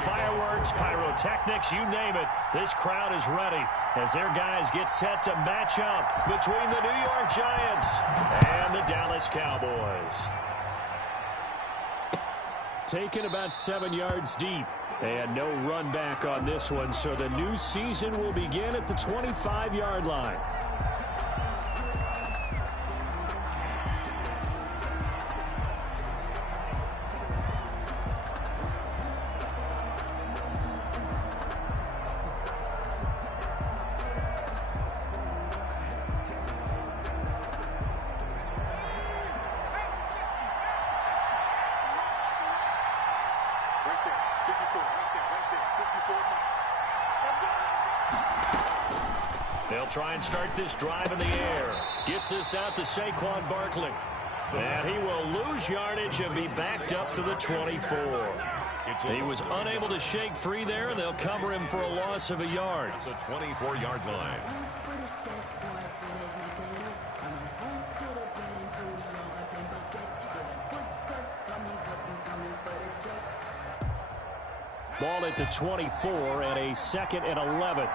Fireworks, pyrotechnics, you name it. This crowd is ready as their guys get set to match up between the New York Giants and the Dallas Cowboys. Taken about 7 yards deep. And no run back on this one, so the new season will begin at the 25-yard line. They'll try and start this drive in the air. Gets this out to Saquon Barkley. And he will lose yardage and be backed up to the 24. He was unable to shake free there, and they'll cover him for a loss of a yard. The 24-yard line. Ball at the 24 and a 2nd and 11.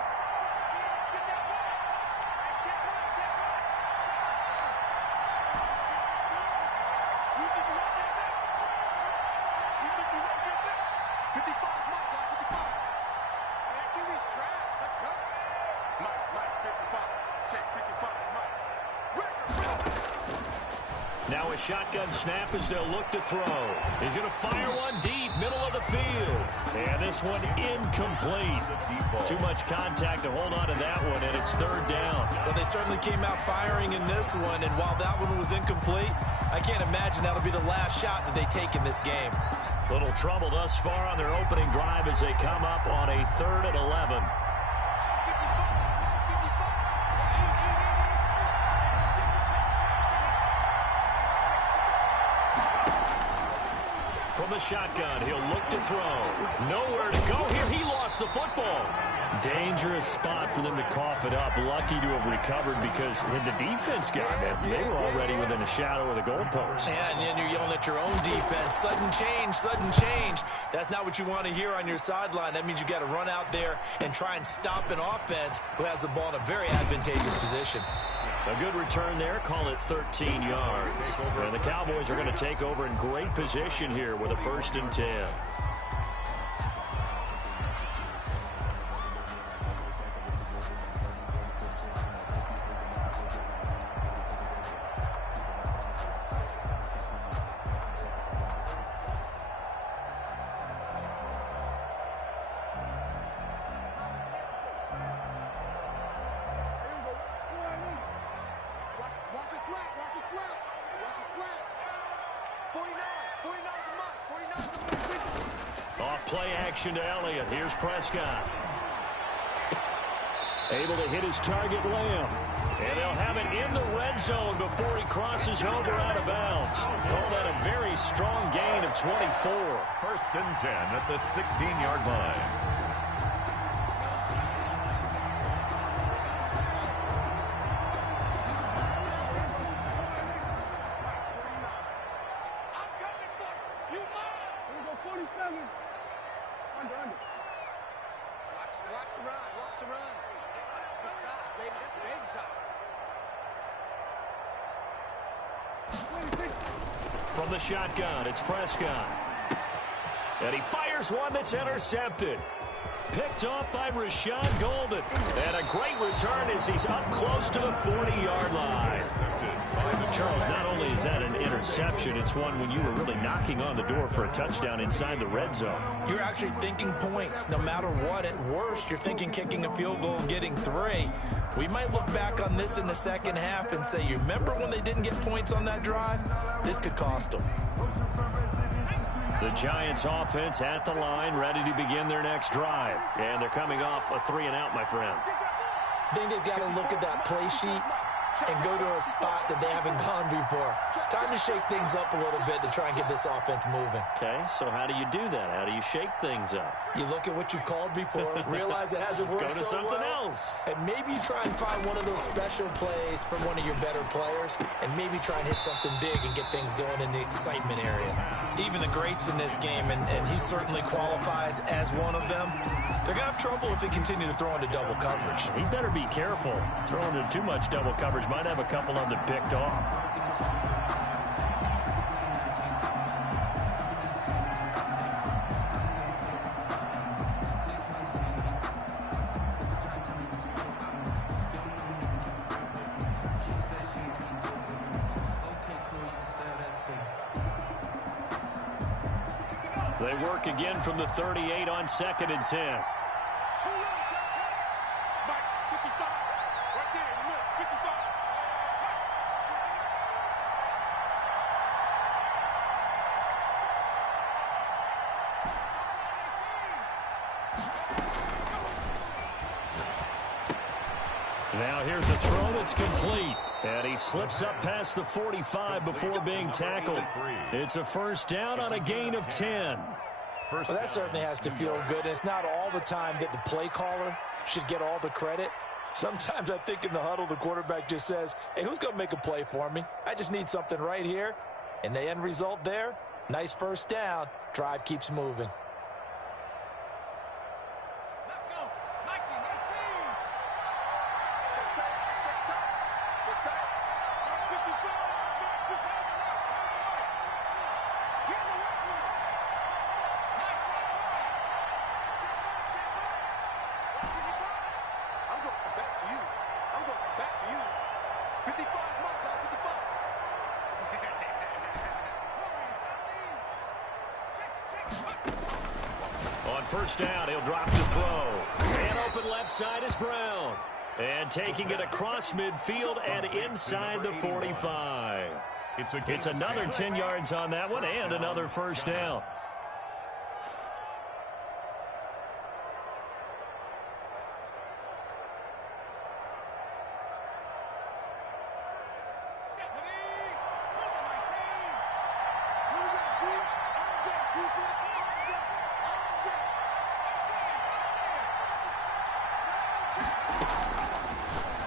Now a shotgun snap as they'll look to throw. He's going to fire one deep, middle of the field. And this one incomplete. Too much contact to hold on to that one, and it's 3rd down. Well, they certainly came out firing in this one, and while that one was incomplete, I can't imagine that'll be the last shot that they take in this game. Little trouble thus far on their opening drive as they come up on a 3rd and 11. From the shotgun, he'll look to throw. Nowhere to go here. He lost the football. Dangerous spot for them to cough it up. Lucky to have recovered because when the defense got it, they were already within a shadow of the goalpost. Yeah, and then you're yelling at your own defense. Sudden change, sudden change. That's not what you want to hear on your sideline. That means you got to run out there and try and stop an offense who has the ball in a very advantageous position. A good return there, call it 13 yards. And the Cowboys are going to take over in great position here with a 1st and 10. Play action to Elliott. Here's Prescott. Able to hit his target, Lamb. And they'll have it in the red zone before he crosses over out of bounds. Call that a very strong gain of 24. 1st and 10 at the 16-yard line. From the shotgun, it's Prescott. And he fires one that's intercepted. Picked off by Rashad Golden. And a great return as he's up close to the 40-yard line. Charles, not only is that an interception, it's one when you were really knocking on the door for a touchdown inside the red zone. You're actually thinking points. No matter what, at worst, you're thinking kicking a field goal and getting 3. We might look back on this in the second half and say, you remember when they didn't get points on that drive? This could cost them. The Giants offense at the line, ready to begin their next drive. And they're coming off a 3-and-out, my friend. I think they've got to look at that play sheet and go to a spot that they haven't gone before. Time to shake things up a little bit to try and get this offense moving. Okay, so how do you do that? How do you shake things up? You look at what you've called before, realize it hasn't worked Go to so something well, else. and maybe you try and find one of those special plays from one of your better players, and maybe try and hit something big and get things going in the excitement area. Even the greats in this game, and he certainly qualifies as one of them, they're going to have trouble if they continue to throw into double coverage. He better be careful. Throwing into too much double coverage might have a couple of them picked off. They work again from the 38 on 2nd and 10. Now here's a throw that's complete. And he slips up past the 45 before being tackled. It's a first down on a gain of 10. Well, that certainly has to feel good. It's not all the time that the play caller should get all the credit. Sometimes I think in the huddle, the quarterback just says, hey, who's going to make a play for me? I just need something right here. And the end result there, nice first down. Drive keeps moving. On first down, he'll drop to throw. And open left side is Brown. And taking it across midfield and inside the 45. It's another 10 yards on that one and another first down.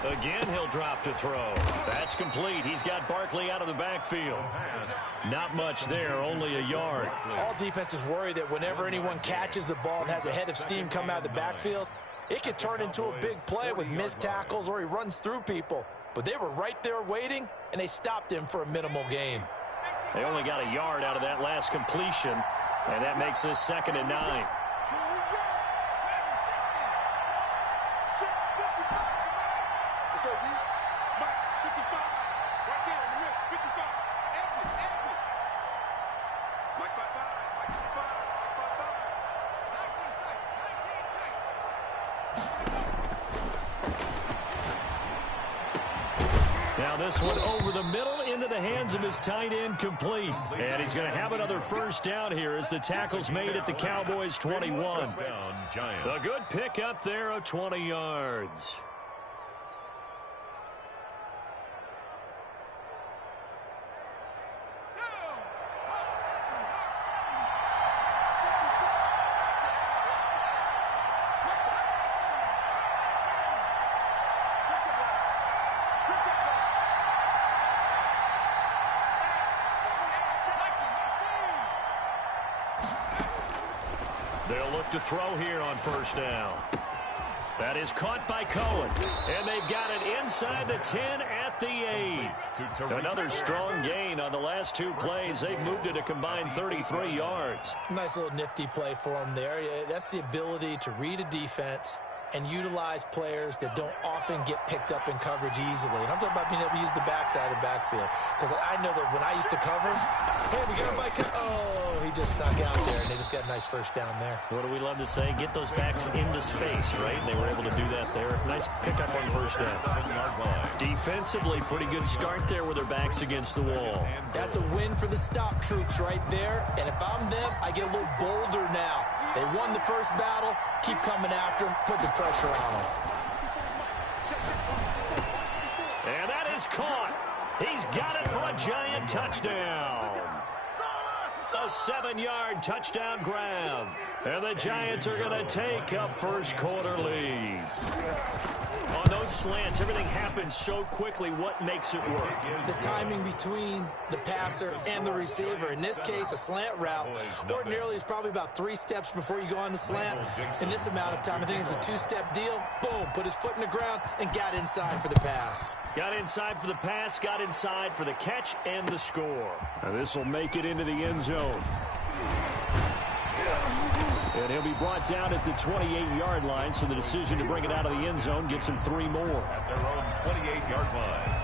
Again, he'll drop to throw. That's complete. He's got Barkley out of the backfield. Not much there, only a yard. All defenses worry that whenever anyone catches the ball and has a head of steam come out of the backfield, it could turn into a big play with missed tackles or he runs through people. But they were right there waiting, and they stopped him for a minimal gain. They only got a yard out of that last completion, and that makes this 2nd and 9. Now this one over the middle into the hands of his tight end, complete. And he's going to have another first down here as the tackle's made at the Cowboys 21. A good pick up there of 20 yards. They'll look to throw here on first down. That is caught by Cohen. And they've got it inside the 10 at the 8. Another strong gain on the last two plays. They've moved it a combined 33 yards. Nice little nifty play for them there. That's the ability to read a defense and utilize players that don't often get picked up in coverage easily. And I'm talking about being able to use the backside of the backfield. Because I know that when I used to cover, hey, we got a bike. Oh, he just snuck out there, and they just got a nice first down there. What do we love to say? Get those backs into space, right? They were able to do that there. Nice pickup on first down. Defensively, pretty good start there with their backs against the wall. That's a win for the stop troops right there. And if I'm them, I get a little bolder now. They won the first battle. Keep coming after them. Put the pressure on them. And that is caught. He's got it for a giant touchdown. A 7-yard touchdown grab. And the Giants are going to take a first-quarter lead. On those slants, everything happens so quickly. What makes it work? The timing between the passer and the receiver. In this case, a slant route. Ordinarily, it's probably about 3 steps before you go on the slant. In this amount of time, I think it was a 2-step deal. Boom, put his foot in the ground and got inside for the pass. Got inside for the pass, got inside for the catch and the score. Now this will make it into the end zone. And he'll be brought down at the 28-yard line, so the decision to bring it out of the end zone gets him 3 more. At their own 28-yard line.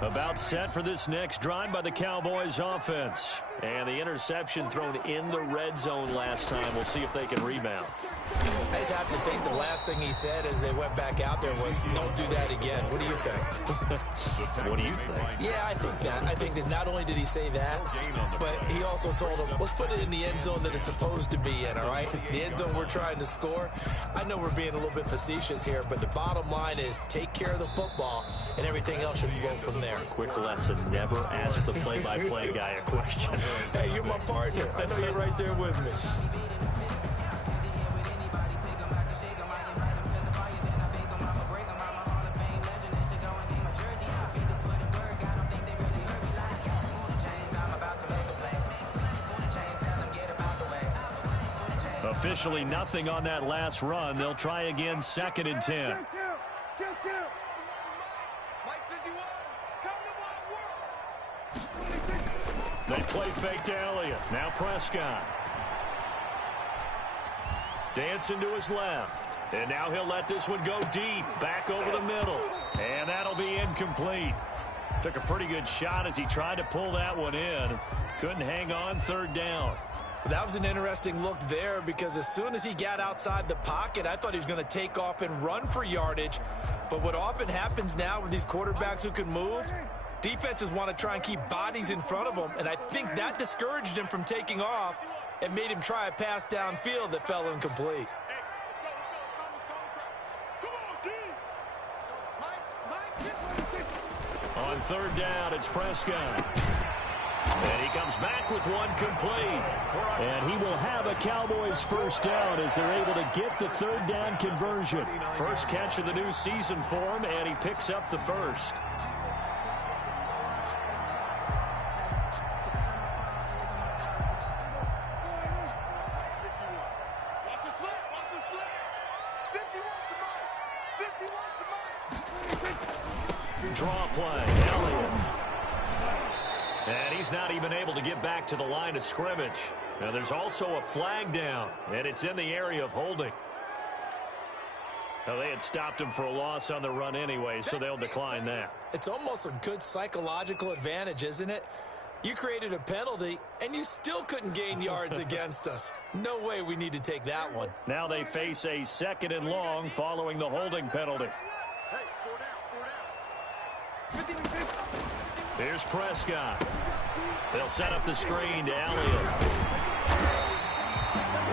About set for this next drive by the Cowboys offense. And the interception thrown in the red zone last time. We'll see if they can rebound. I just have to think the last thing he said as they went back out there was, don't do that again. What do you think? What do you think? Yeah, I think that. I think that not only did he say that, but he also told them, let's put it in the end zone that it's supposed to be in, all right? The end zone we're trying to score. I know we're being a little bit facetious here, but the bottom line is take care of the football, and everything else should flow from there. Quick lesson, never ask the play-by-play guy a question. Hey, you're my partner. I know you're right there with me. Officially nothing on that last run. They'll try again, 2nd and 10. They play fake to Elliott. Now Prescott. Dancing to his left. And now he'll let this one go deep. Back over the middle. And that'll be incomplete. Took a pretty good shot as he tried to pull that one in. Couldn't hang on, 3rd down. That was an interesting look there because as soon as he got outside the pocket, I thought he was going to take off and run for yardage. But what often happens now with these quarterbacks who can move, defenses want to try and keep bodies in front of them, and I think that discouraged him from taking off and made him try a pass downfield that fell incomplete. On 3rd down, it's Prescott. And he comes back with one complete. And he will have a Cowboys first down as they're able to get the 3rd down conversion. First catch of the new season for him, and he picks up the first. Draw play, Elliott. And he's not even able to get back to the line of scrimmage. Now there's also a flag down, and it's in the area of holding. Now they had stopped him for a loss on the run anyway, so they'll decline that. It's almost a good psychological advantage, isn't it? You created a penalty, and you still couldn't gain yards against us. No way we need to take that one. Now they face a 2nd and long following the holding penalty. Here's Prescott. They'll set up the screen to Elliott.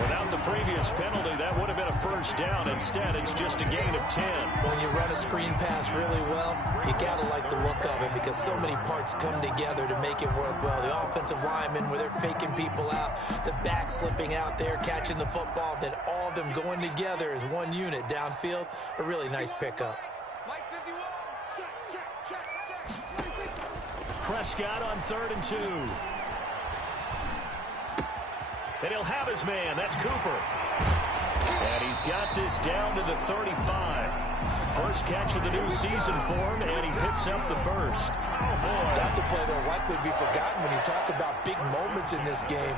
Without the previous penalty, that would have been a first down. Instead, it's just a gain of 10. When you run a screen pass really well, you got to like the look of it because so many parts come together to make it work well. The offensive linemen, where they're faking people out, the back slipping out there, catching the football, then all of them going together as one unit downfield. A really nice pickup. Prescott on 3rd and 2. And he'll have his man. That's Cooper. And he's got this down to the 35. First catch of the new season for him, and he picks up the first. Oh, boy. That's a play that will likely be forgotten when you talk about big moments in this game.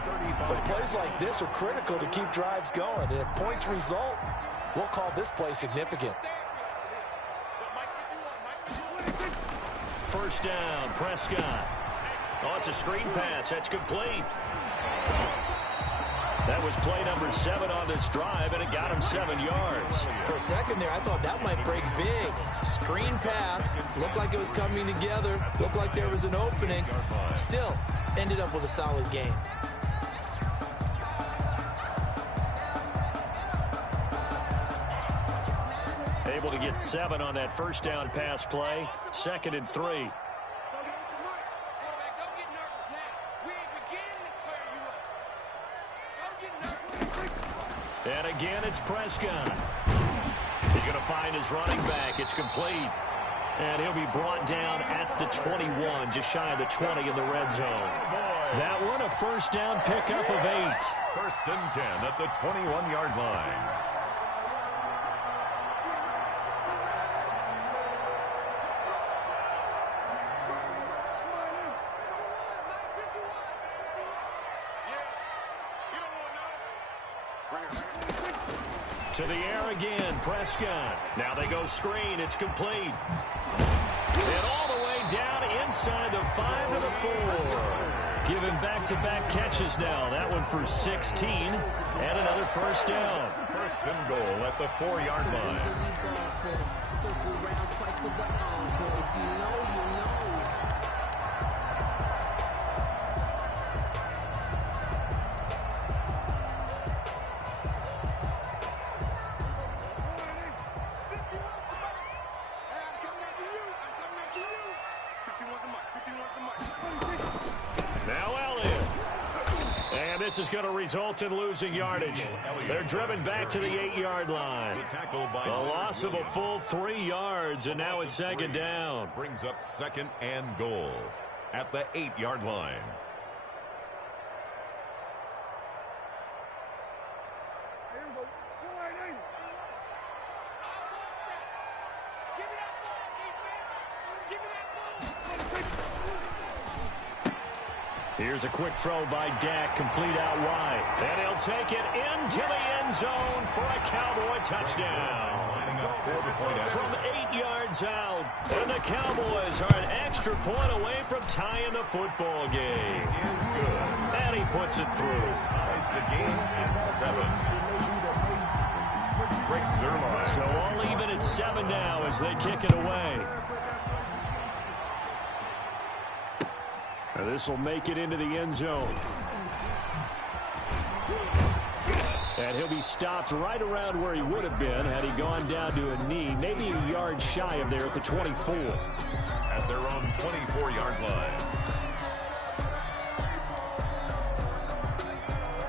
But plays like this are critical to keep drives going. And if points result, we'll call this play significant. First down, Prescott. Oh, it's a screen pass. That's complete. That was play number 7 on this drive, and it got him 7 yards. For a second there, I thought that might break big. Screen pass. Looked like it was coming together. Looked like there was an opening. Still, ended up with a solid game. Able to get 7 on that first down pass play. 2nd and 3. And again, it's Prescott. He's going to find his running back. It's complete. And he'll be brought down at the 21, just shy of the 20 in the red zone. That one, a first down pickup of 8. 1st and 10 at the 21-yard line. To the air again, Prescott. Now they go screen. It's complete. And all the way down inside the 5 to the 4. Giving back-to-back catches now. That one for 16. And another first down. 1st and goal at the 4-yard line. This is going to result in losing yardage. They're driven back to the 8-yard line. The loss of a full 3 yards, and now it's 2nd down. Brings up 2nd and goal at the 8-yard line. Here's a quick throw by Dak, complete out wide. And he'll take it into the end zone for a Cowboy touchdown. From 8 yards out, and the Cowboys are an extra point away from tying the football game. And he puts it through. Ties the game at 7. Breaks their line. So all even at 7 now as they kick it away. This will make it into the end zone. And he'll be stopped right around where he would have been had he gone down to a knee, maybe a yard shy of there at the 24. At their own 24-yard line.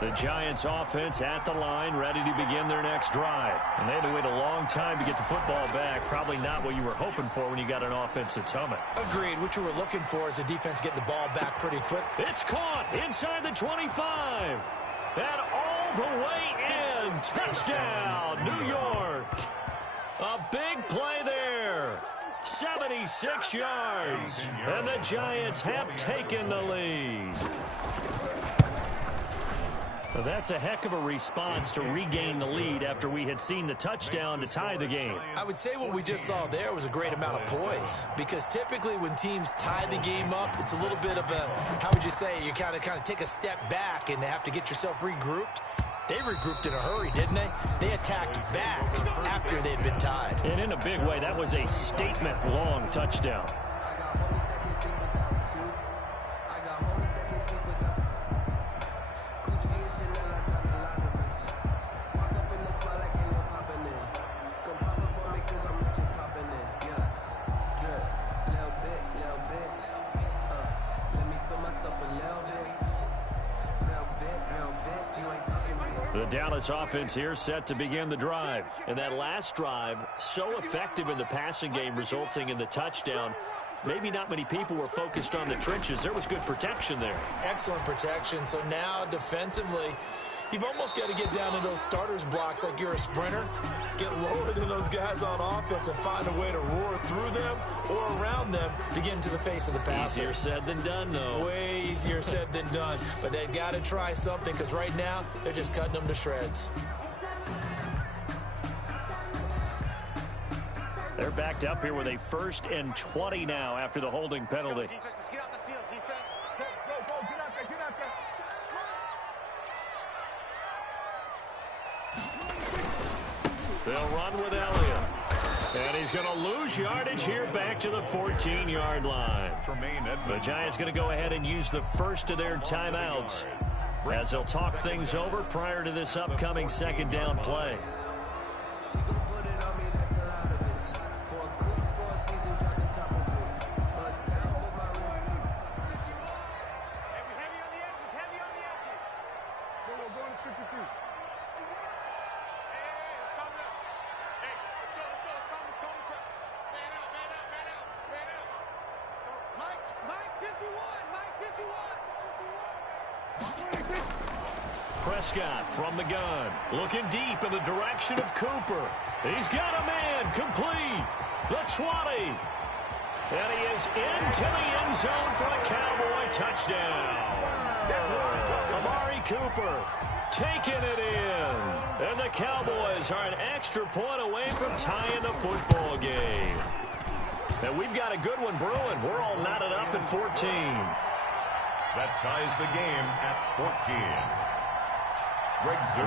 The Giants offense at the line, ready to begin their next drive. And they had to wait a long time to get the football back. Probably not what you were hoping for when you got an offense that's humming. Agreed. What you were looking for is the defense getting the ball back pretty quick. It's caught inside the 25. And all the way in. Touchdown, New York. A big play there. 76 yards. And the Giants have taken the lead. That's a heck of a response to regain the lead after we had seen the touchdown to tie the game. I would say what we just saw there was a great amount of poise, because typically when teams tie the game up, it's a little bit of a, how would you say, you kind of take a step back and have to get yourself regrouped. They regrouped in a hurry, didn't they? They attacked back after they had been tied. And in a big way, that was a statement-long touchdown. The Dallas offense here set to begin the drive. And that last drive, so effective in the passing game, resulting in the touchdown. Maybe not many people were focused on the trenches. There was good protection there. Excellent protection. So now defensively, you've almost got to get down to those starters blocks like you're a sprinter. Get lower than those guys on offense and find a way to roar through them or around them to get into the face of the passer. Easier said than done, though. Way easier said than done. But they've got to try something, because right now they're just cutting them to shreds. They're backed up here with a 1st and 20 now after the holding penalty. Let's get out the field, defense. Go, get out there, get out there. They'll run with Elliott. And he's going to lose yardage here back to the 14-yard line. The Giants going to go ahead and use the first of their timeouts as they'll talk things over prior to this upcoming second down play. Prescott from the gun, looking deep in the direction of Cooper. He's got a man complete. The 20. And he is into the end zone for a Cowboy touchdown. Amari Cooper taking it in. And the Cowboys are an extra point away from tying the football game. And we've got a good one brewing. We're all knotted up at 14. That ties the game at 14.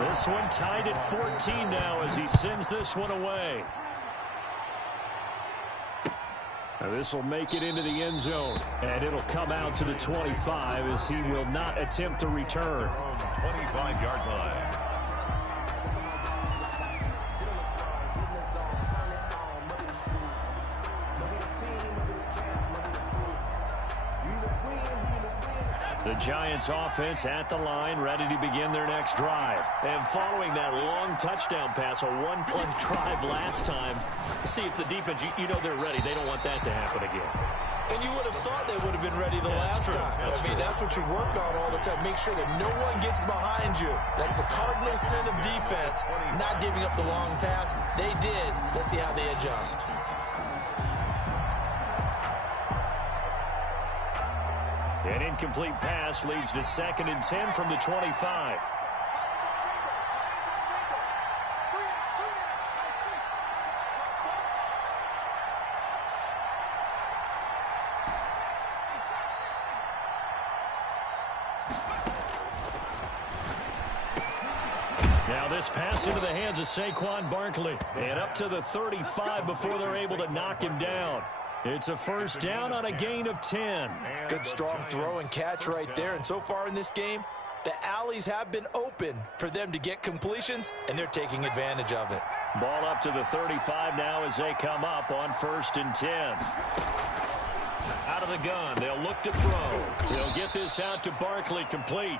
This one tied at 14 now as he sends this one away. Now this will make it into the end zone, and it'll come out to the 25 as he will not attempt to return. 25-yard line. The Giants offense at the line, ready to begin their next drive. And following that long touchdown pass, a one-play drive last time, see if the defense, you know they're ready. They don't want that to happen again. And you would have thought they would have been ready the last time. That's what you work on all the time. Make sure that no one gets behind you. That's the cardinal sin of defense, not giving up the long pass. They did. Let's see how they adjust. An incomplete pass leads to 2nd and 10 from the 25. Now this pass into the hands of Saquon Barkley. And up to the 35 before they're able to knock him down. It's a first down on a gain of 10. Good strong throw and catch right there. And so far in this game, the alleys have been open for them to get completions, and they're taking advantage of it. Ball up to the 35 now as they come up on 1st and 10. Out of the gun, they'll look to throw. They'll get this out to Barkley complete.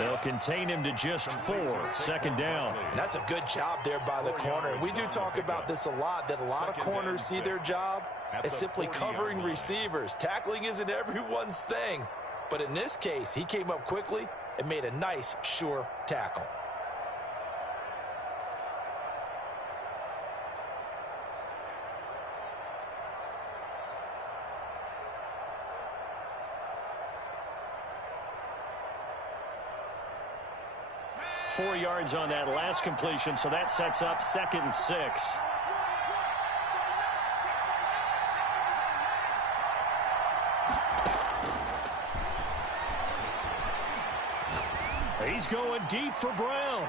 They'll contain him to just 4. 2nd down. And that's a good job there by the corner. We do talk about this a lot, that a lot of corners see their job as simply covering receivers. Tackling isn't everyone's thing. But in this case, he came up quickly and made a nice, sure tackle. Four yards on that last completion, so that sets up 2nd and 6. He's going deep for Brown.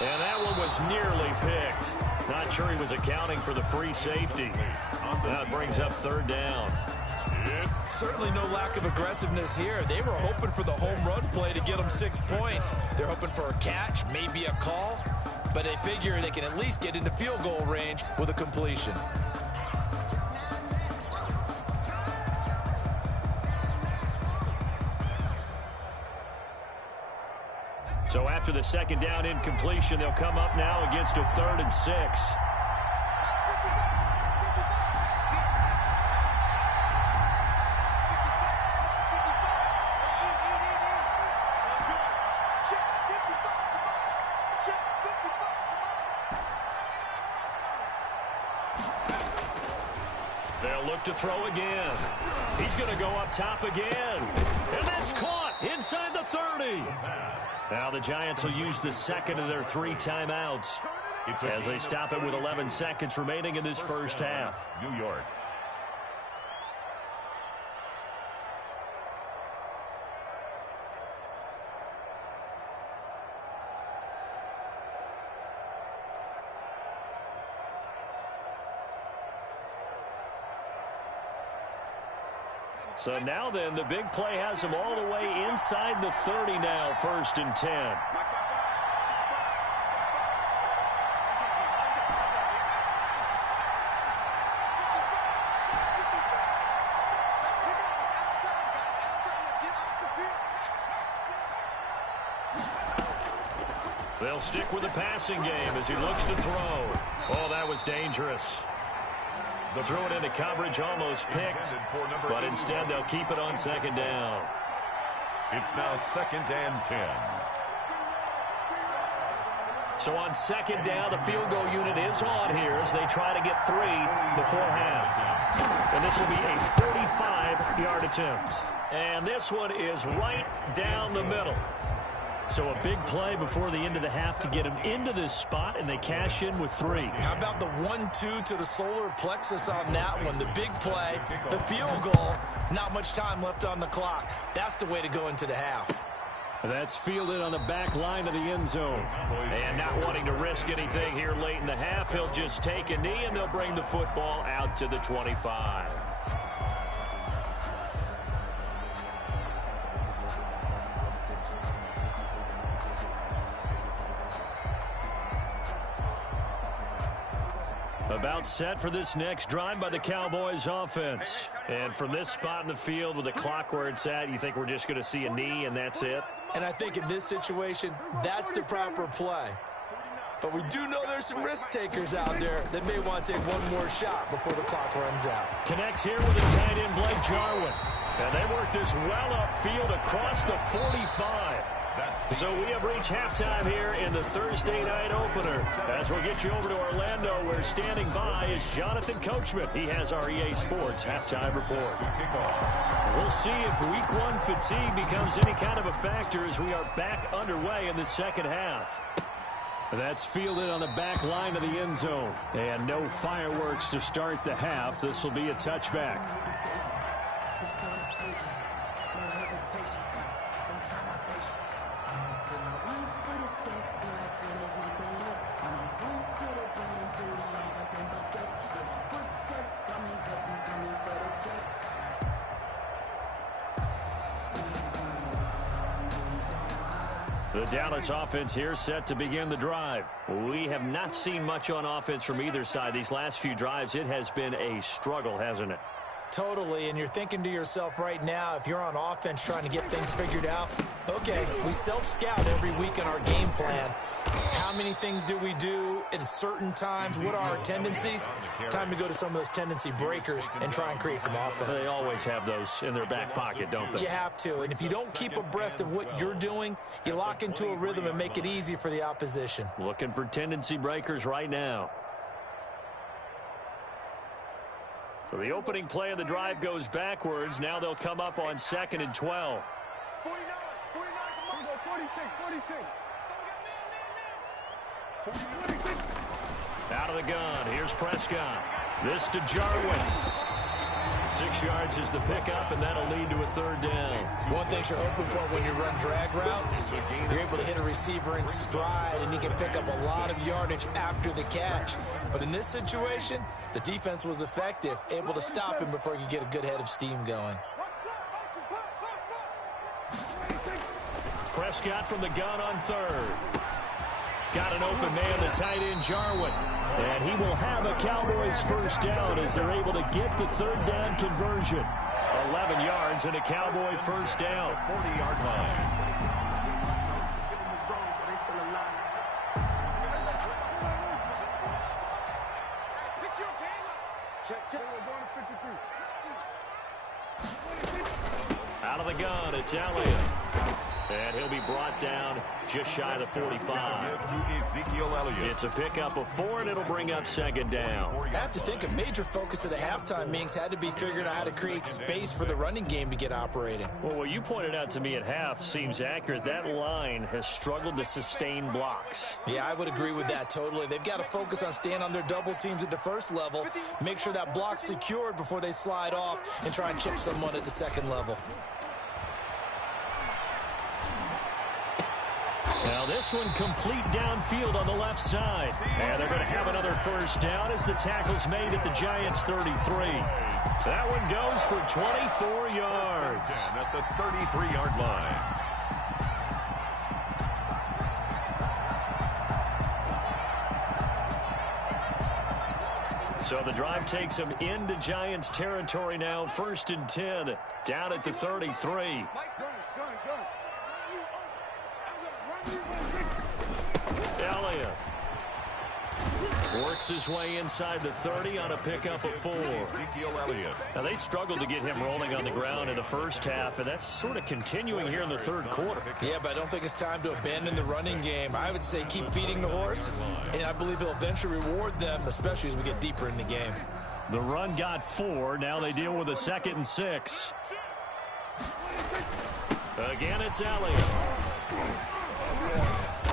And that one was nearly picked. Not sure he was accounting for the free safety. That brings up 3rd down. Certainly no lack of aggressiveness here. They were hoping for the home run play to get them 6 points. They're hoping for a catch, maybe a call, but they figure they can at least get into field goal range with a completion. So after the 2nd down incompletion, they'll come up now against a 3rd and 6. They'll look to throw again. He's going to go up top again. And that's caught inside the 30. Now the Giants will use the 2nd of their 3 timeouts as they stop it with 11 seconds remaining in this first half. New York. So now then, the big play has them all the way inside the 30 now, 1st and 10. They'll stick with the passing game as he looks to throw. Oh, that was dangerous. They'll throw it into coverage, almost picked, but instead they'll keep it on 2nd down. It's now 2nd and 10. So on 2nd down, the field goal unit is on here as they try to get 3 before half. And this will be a 45-yard attempt. And this one is right down the middle. So a big play before the end of the half to get them into this spot, and they cash in with 3. How about the 1-2 to the solar plexus on that one? The big play, the field goal, not much time left on the clock. That's the way to go into the half. That's fielded on the back line of the end zone. And not wanting to risk anything here late in the half, he'll just take a knee, and they'll bring the football out to the 25. About set for this next drive by the Cowboys offense. And from this spot in the field with the clock where it's at, you think we're just going to see a knee and that's it? And I think in this situation, that's the proper play. But we do know there's some risk takers out there that may want to take one more shot before the clock runs out. Connects here with a tight end, Blake Jarwin. And they work this well upfield across the 45. So we have reached halftime here in the Thursday night opener. As we'll get you over to Orlando, where standing by is Jonathan Coachman. He has our EA Sports halftime report. We'll see if week 1 fatigue becomes any kind of a factor as we are back underway in the second half. That's fielded on the back line of the end zone. And no fireworks to start the half. This will be a touchback. The Dallas offense here set to begin the drive. We have not seen much on offense from either side. These last few drives, it has been a struggle, hasn't it? Totally, and you're thinking to yourself right now, if you're on offense trying to get things figured out, okay, we self-scout every week in our game plan. How many things do we do at certain times? What are our tendencies? Time to go to some of those tendency breakers and try and create some offense. They always have those in their back pocket, don't they? You have to, and if you don't keep abreast of what you're doing, you lock into a rhythm and make it easy for the opposition. Looking for tendency breakers right now. So the opening play of the drive goes backwards. Now they'll come up on 2nd and 12. 46. Out of the gun. Here's Prescott. This to Jarwin. 6 yards is the pickup, and that'll lead to a 3rd down. One thing you're hoping for when you run drag routes, you're able to hit a receiver in stride, and he can pick up a lot of yardage after the catch. But in this situation, the defense was effective, able to stop him before he could get a good head of steam going. Prescott from the gun on 3rd. Got an open man, the tight end Jarwin. And he will have a Cowboys 1st down as they're able to get the 3rd down conversion. 11 yards and a Cowboy 1st down. 40-yard line. Out of the gun, it's Elliott. And he'll be brought down just shy of the 45. It's a pickup of 4, and it'll bring up 2nd down. I have to think a major focus of the halftime meetings had to be figuring out how to create space for the running game to get operating. Well, what you pointed out to me at half seems accurate. That line has struggled to sustain blocks. Yeah, I would agree with that totally. They've got to focus on staying on their double teams at the first level, make sure that block's secured before they slide off and try and chip someone at the second level. Now this one complete downfield on the left side. And they're going to have another first down as the tackle's made at the Giants' 33. That one goes for 24 yards. At the 33-yard line. So the drive takes them into Giants territory now. 1st and 10 down at the 33. Elliott works his way inside the 30 on a pickup of 4. Now they struggled to get him rolling on the ground in the first half, and that's sort of continuing here in the third quarter. Yeah, but I don't think it's time to abandon the running game. I would say keep feeding the horse, and I believe he'll eventually reward them, especially as we get deeper in the game. The run got 4. Now they deal with a 2nd and 6. Again, it's Elliott.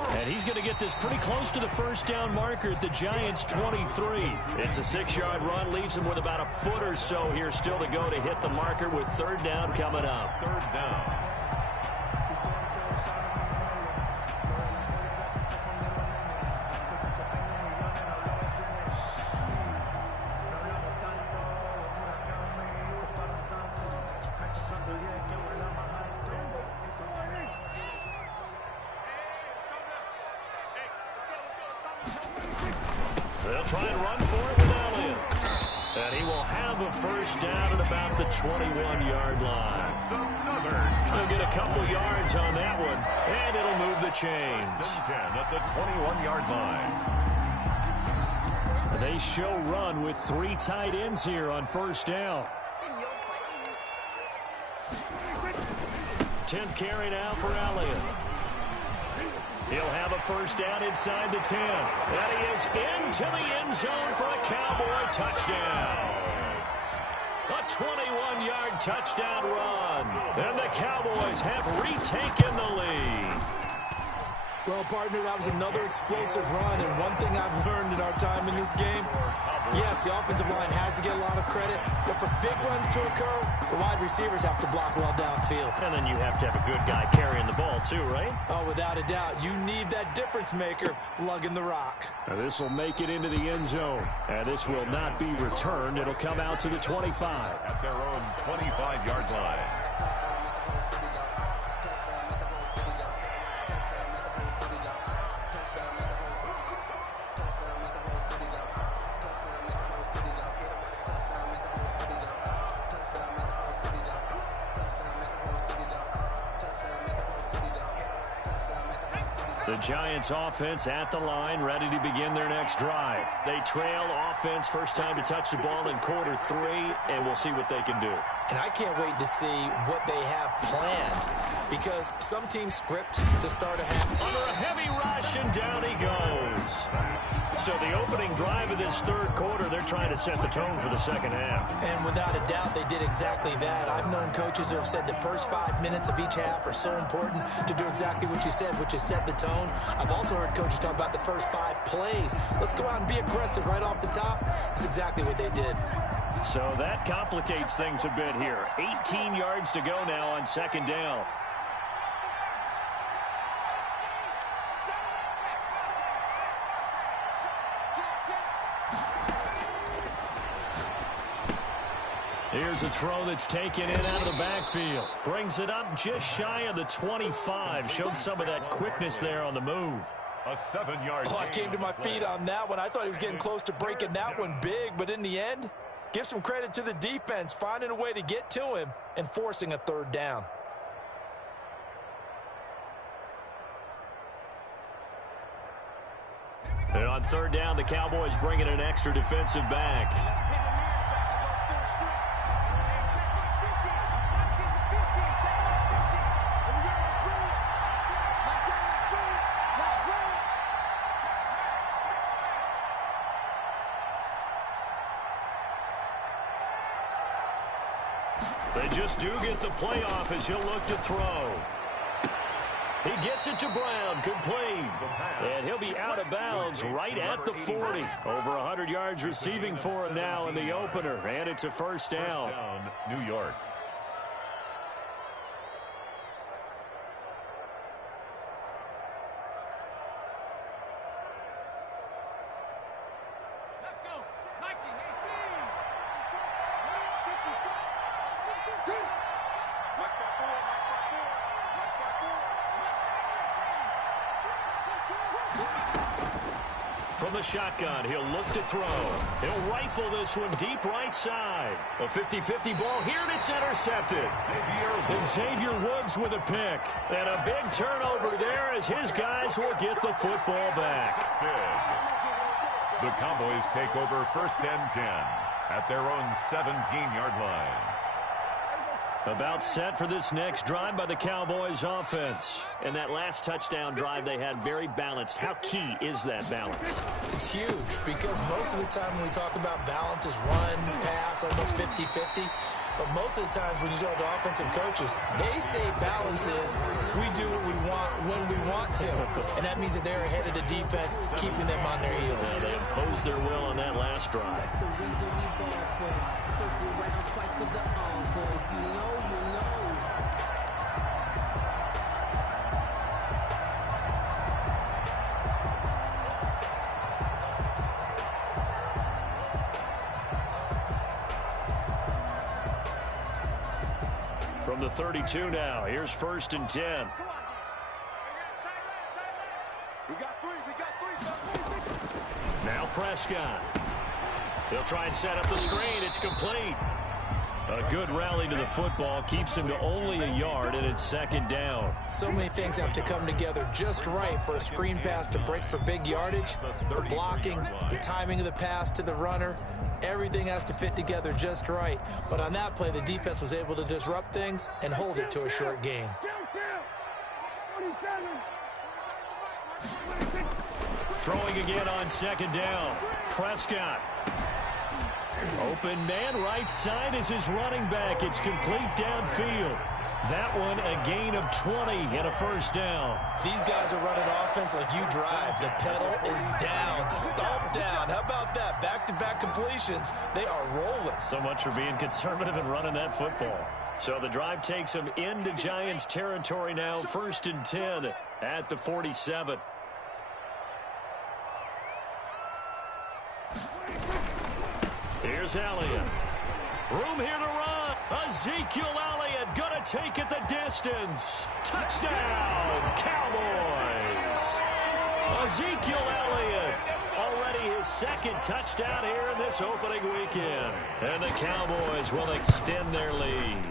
And he's going to get this pretty close to the first down marker at the Giants' 23. It's a 6-yard run, leaves him with about a foot or so here still to go to hit the marker with 3rd down coming up. 3rd down. They'll try and run for it with Elliott. And he will have a first down at about the 21-yard line. He'll get a couple yards on that one, and it'll move the chains. 10 at the 21-yard line. They show run with 3 tight ends here on first down. 10th carry now for Elliott. He'll have a first down inside the 10. And he is into the end zone for a Cowboy touchdown. A 21-yard touchdown run. And the Cowboys have retaken the lead. Well, partner, that was another explosive run, and one thing I've learned in our time in this game, yes, the offensive line has to get a lot of credit, but for big runs to occur, the wide receivers have to block well downfield. And then you have to have a good guy carrying the ball too, right? Oh, without a doubt. You need that difference maker lugging the rock. Now this will make it into the end zone. And this will not be returned. It'll come out to the 25. At their own 25-yard line. The Giants offense at the line, ready to begin their next drive. They trail offense, first time to touch the ball in quarter 3, and we'll see what they can do. And I can't wait to see what they have planned, because some teams script to start a half. Under a heavy rush, and down he goes. So the opening drive of this third quarter, they're trying to set the tone for the second half. And without a doubt, they did exactly that. I've known coaches who have said the first 5 minutes of each half are so important to do exactly what you said, which is set the tone. I've also heard coaches talk about the first 5 plays. Let's go out and be aggressive right off the top. That's exactly what they did. So that complicates things a bit here. 18 yards to go now on second down. Here's a throw that's taken in out of the backfield. Brings it up just shy of the 25. Showed some of that quickness there on the move. A 7-yard I came to my feet on that one. I thought he was getting close to breaking that one big, but in the end, give some credit to the defense, finding a way to get to him and forcing a third down. And on third down, the Cowboys bring in an extra defensive back. They just do get the playoff as he'll look to throw. He gets it to Brown, complete. And he'll be out of bounds right at the 40. Over 100 yards receiving for him now in the opener. And it's a first down. New York. from the shotgun. He'll look to throw. He'll rifle this one deep right side. A 50-50 ball here, and it's intercepted. And Xavier Woods with a pick. And a big turnover there as his guys will get the football back. The Cowboys take over 1st and 10 at their own 17-yard line. About set for this next drive by the Cowboys offense. And that last touchdown drive they had very balanced. How key is that balance? It's huge because most of the time when we talk about balance is run, pass, almost 50-50. But most of the times when you talk to offensive coaches, they say balance is we do what we want when we want to. And that means that they're ahead of the defense, keeping them on their heels. Yeah, they imposed their will on that last drive. From the 32 now, here's 1st and 10. Now Prescott. He'll try and set up the screen. It's complete. A good rally to the football keeps him to only a yard, and it's 2nd down. So many things have to come together just right for a screen pass to break for big yardage. The blocking, the timing of the pass to the runner, everything has to fit together just right. But on that play, the defense was able to disrupt things and hold it to a short gain. Throwing again on 2nd down. Prescott. Open man right side is his running back. It's complete downfield. That one a gain of 20 and a 1st down. These guys are running offense like you drive. The pedal is down, stomp down. How about that? Back-to-back completions. They are rolling. So much for being conservative and running that football. So the drive takes them into Giants territory now. 1st and 10 at the 47. Here's Elliott. Room here to run. Ezekiel Elliott gonna take it the distance. Touchdown, Cowboys. Ezekiel Elliott already his 2nd touchdown here in this opening weekend. And the Cowboys will extend their lead.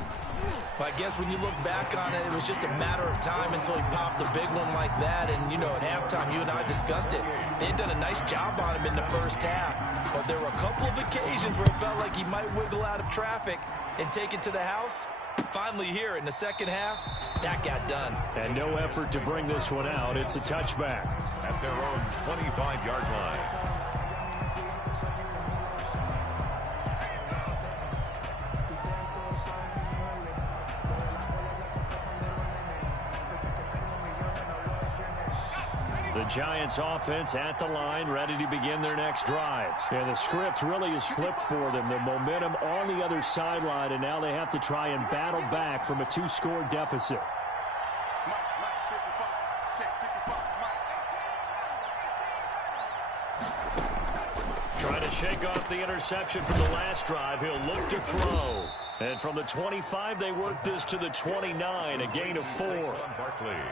Well, I guess when you look back on it, it was just a matter of time until he popped a big one like that. And, you know, at halftime, you and I discussed it. They had done a nice job on him in the first half. But there were a couple of occasions where it felt like he might wiggle out of traffic and take it to the house. Finally here in the second half, that got done. And no effort to bring this one out. It's a touchback. At their own 25-yard line. The Giants offense at the line, ready to begin their next drive. And the script really is flipped for them. The momentum on the other sideline, and now they have to try and battle back from a 2-score deficit. Trying to shake off the interception from the last drive. He'll look to throw. And from the 25, they work this to the 29, a gain of 4.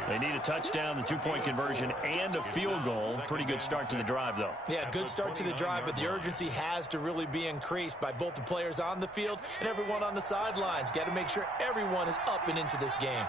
They need a touchdown, the 2-point conversion, and a field goal. Pretty good start to the drive, though. Yeah, good start to the drive, but the urgency has to really be increased by both the players on the field and everyone on the sidelines. Got to make sure everyone is up and into this game.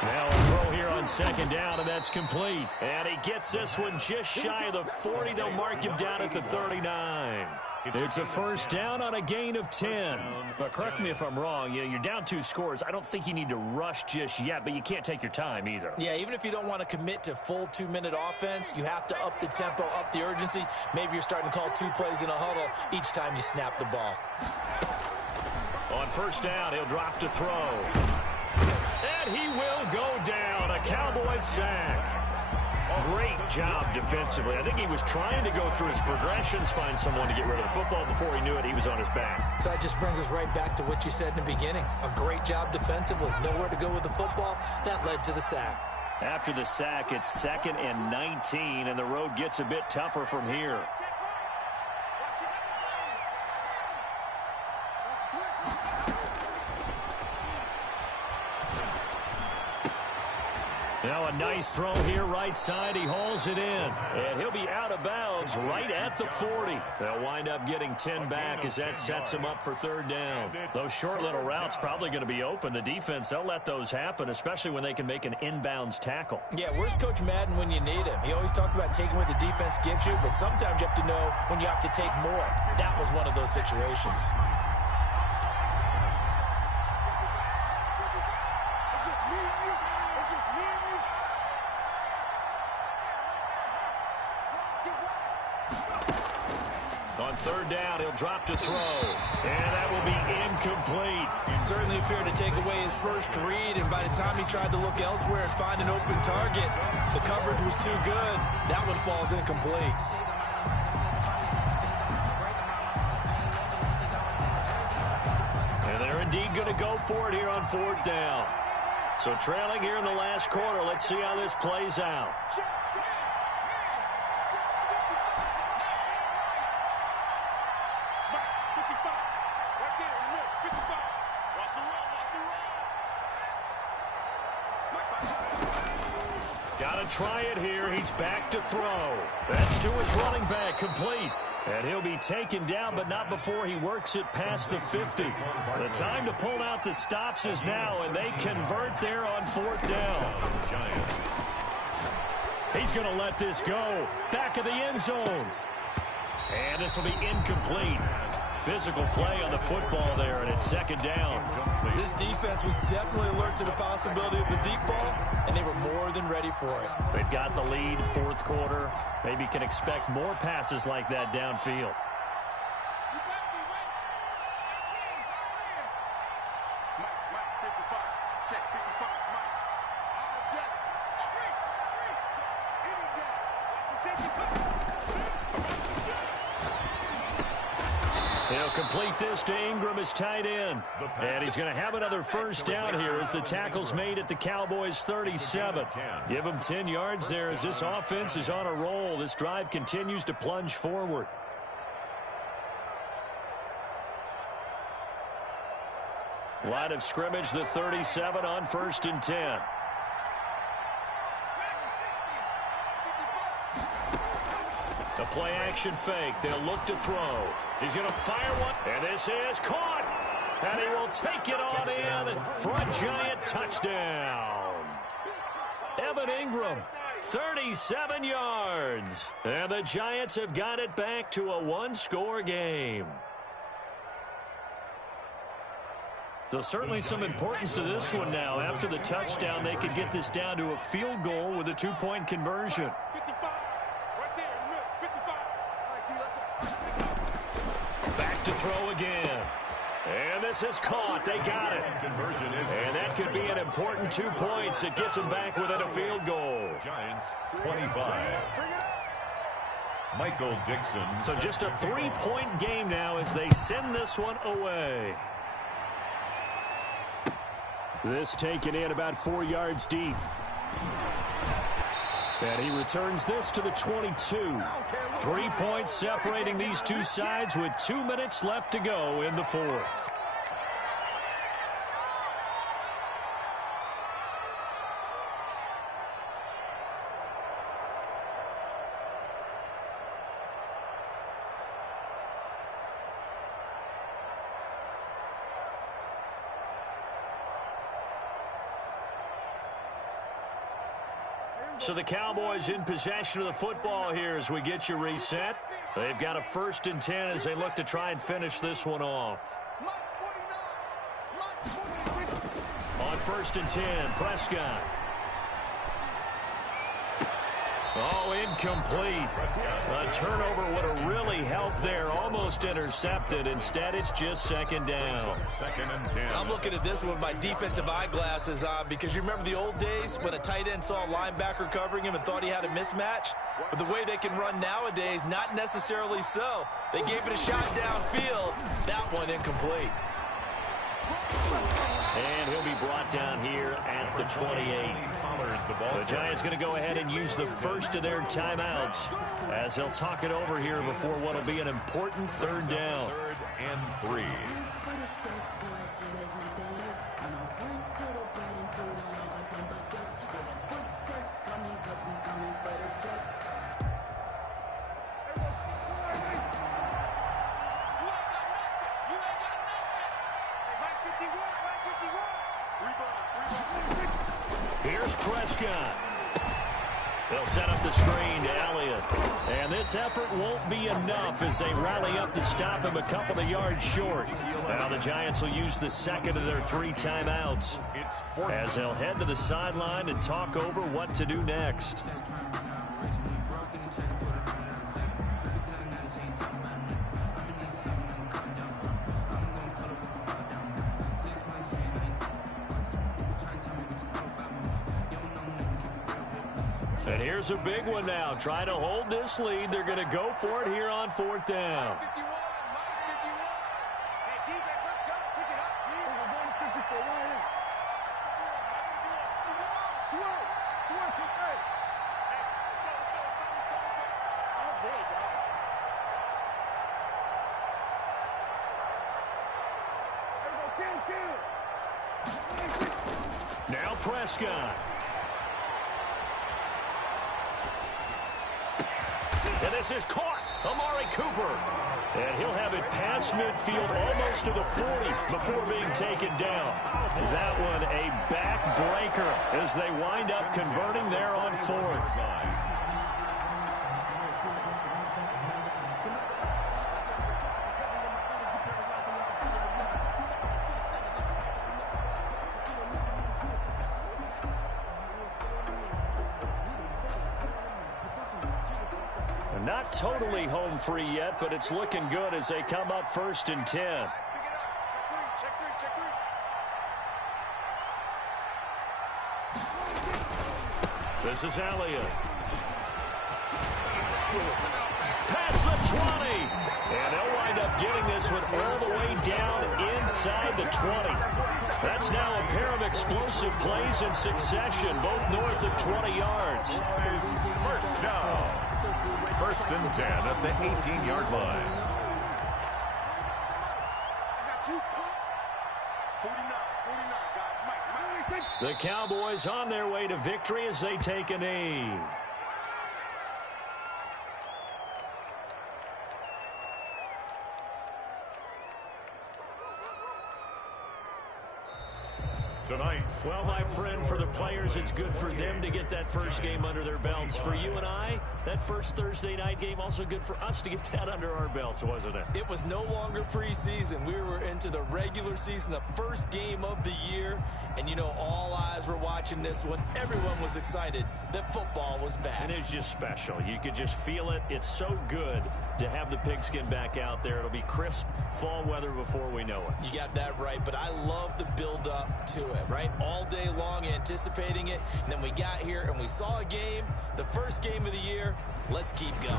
Now a throw here on 2nd down, and that's complete. And he gets this one just shy of the 40. They'll mark him down at the 39. It's a 1st down on a gain of 10. But correct me if I'm wrong. You're down 2 scores. I don't think you need to rush just yet, but you can't take your time either. Yeah, even if you don't want to commit to full 2-minute offense, you have to up the tempo, up the urgency. Maybe you're starting to call 2 plays in a huddle each time you snap the ball. On 1st down, he'll drop to throw. And he will go down. A Cowboys sack. Great job defensively. I think he was trying to go through his progressions, find someone to get rid of the football. Before he knew it, he was on his back. So that just brings us right back to what you said in the beginning. A great job defensively. Nowhere to go with the football. That led to the sack. After the sack, it's 2nd and 19, and the road gets a bit tougher from here. Now a nice throw here right side. He hauls it in. And he'll be out of bounds right at the 40. They'll wind up getting 10 back as that sets him up for third down. Those short little routes probably going to be open. The defense, they'll let those happen, especially when they can make an inbounds tackle. Yeah, where's Coach Madden when you need him? He always talked about taking what the defense gives you, but sometimes you have to know when you have to take more. That was one of those situations. On third down, he'll drop to throw. And that will be incomplete. Certainly appeared to take away his first read, and by the time he tried to look elsewhere and find an open target, the coverage was too good. That one falls incomplete. And they're indeed going to go for it here on fourth down. So trailing here in the last quarter, let's see how this plays out. Got to try it here. He's back to throw. That's to his running back, complete. And he'll be taken down, but not before he works it past the 50. The time to pull out the stops is now, and they convert there on fourth down. He's going to let this go. Back of the end zone. And this will be incomplete. Physical play on the football there, and it's second down. This defense was definitely alert to the possibility of the deep ball, and they were more than ready for it. They've got the lead, fourth quarter. Maybe can expect more passes like that downfield. He'll complete this to Ingram as tight end. And he's going to have another first down here as the tackle's made at the Cowboys' 37. Give him 10 yards there as this offense is on a roll. This drive continues to plunge forward. Line of scrimmage, the 37 on 1st and 10. A play-action fake. They'll look to throw. He's going to fire one, and this is caught. And he will take it on in for a giant touchdown. Evan Ingram, 37 yards. And the Giants have got it back to a one-score game. So certainly some importance to this one now. After the touchdown, they could get this down to a field goal with a two-point conversion. Back to throw again. And this is caught. They got it. And that could be an important 2 points. It gets them back within a field goal. Giants 25. Michael Dixon. So just a 3-point game now as they send this one away. This taken in about 4 yards deep. And he returns this to the 22. 3 points separating these two sides with 2 minutes left to go in the fourth. So the Cowboys in possession of the football here as we get you reset. They've got a 1st and 10 as they look to try and finish this one off. On 1st and 10, Prescott. Oh, incomplete. A turnover would have really helped there. Almost intercepted. Instead, it's just second down. 2nd and 10. I'm looking at this with my defensive eyeglasses on because you remember the old days when a tight end saw a linebacker covering him and thought he had a mismatch? But the way they can run nowadays, not necessarily so. They gave it a shot downfield. That one incomplete. And he'll be brought down here at the 28. The Giants going to go ahead and use the first of their timeouts as they'll talk it over here before what will be an important 3rd down. 3rd and 3. Here's Prescott. They'll set up the screen to Elliott. And this effort won't be enough as they rally up to stop him a couple of yards short. Now the Giants will use the second of their 3 timeouts as they'll head to the sideline and talk over what to do next. And here's a big one now. Trying to hold this lead. They're going to go for it here on 4th down. Now Prescott. And this is caught. Amari Cooper. And he'll have it past midfield almost to the 40 before being taken down. That one a backbreaker as they wind up converting there on 4th. Not totally home free yet, but it's looking good as they come up 1st and 10. This is Elliott. Past the 20. And they'll wind up getting this one all the way down inside the 20. That's now a pair of explosive plays in succession, both north of 20 yards. First down. 1st and 10 at the 18-yard line. The Cowboys on their way to victory as they take a knee. Tonight. Well, my friend, for the players, it's good for them to get that first game under their belts. For you and I, that first Thursday night game, also good for us to get that under our belts, wasn't it? It was no longer preseason. We were into the regular season, the first game of the year. And, you know, all eyes were watching this one. Everyone was excited that football was back. And it's just special. You could just feel it. It's so good to have the pigskin back out there. It'll be crisp fall weather before we know it. You got that right, but I love the build-up to it, right? All day long anticipating it, and then we got here and we saw a game, the first game of the year. Let's keep going.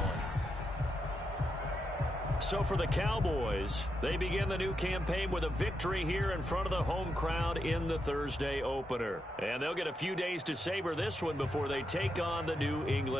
So for the Cowboys, they begin the new campaign with a victory here in front of the home crowd in the Thursday opener. And they'll get a few days to savor this one before they take on the New England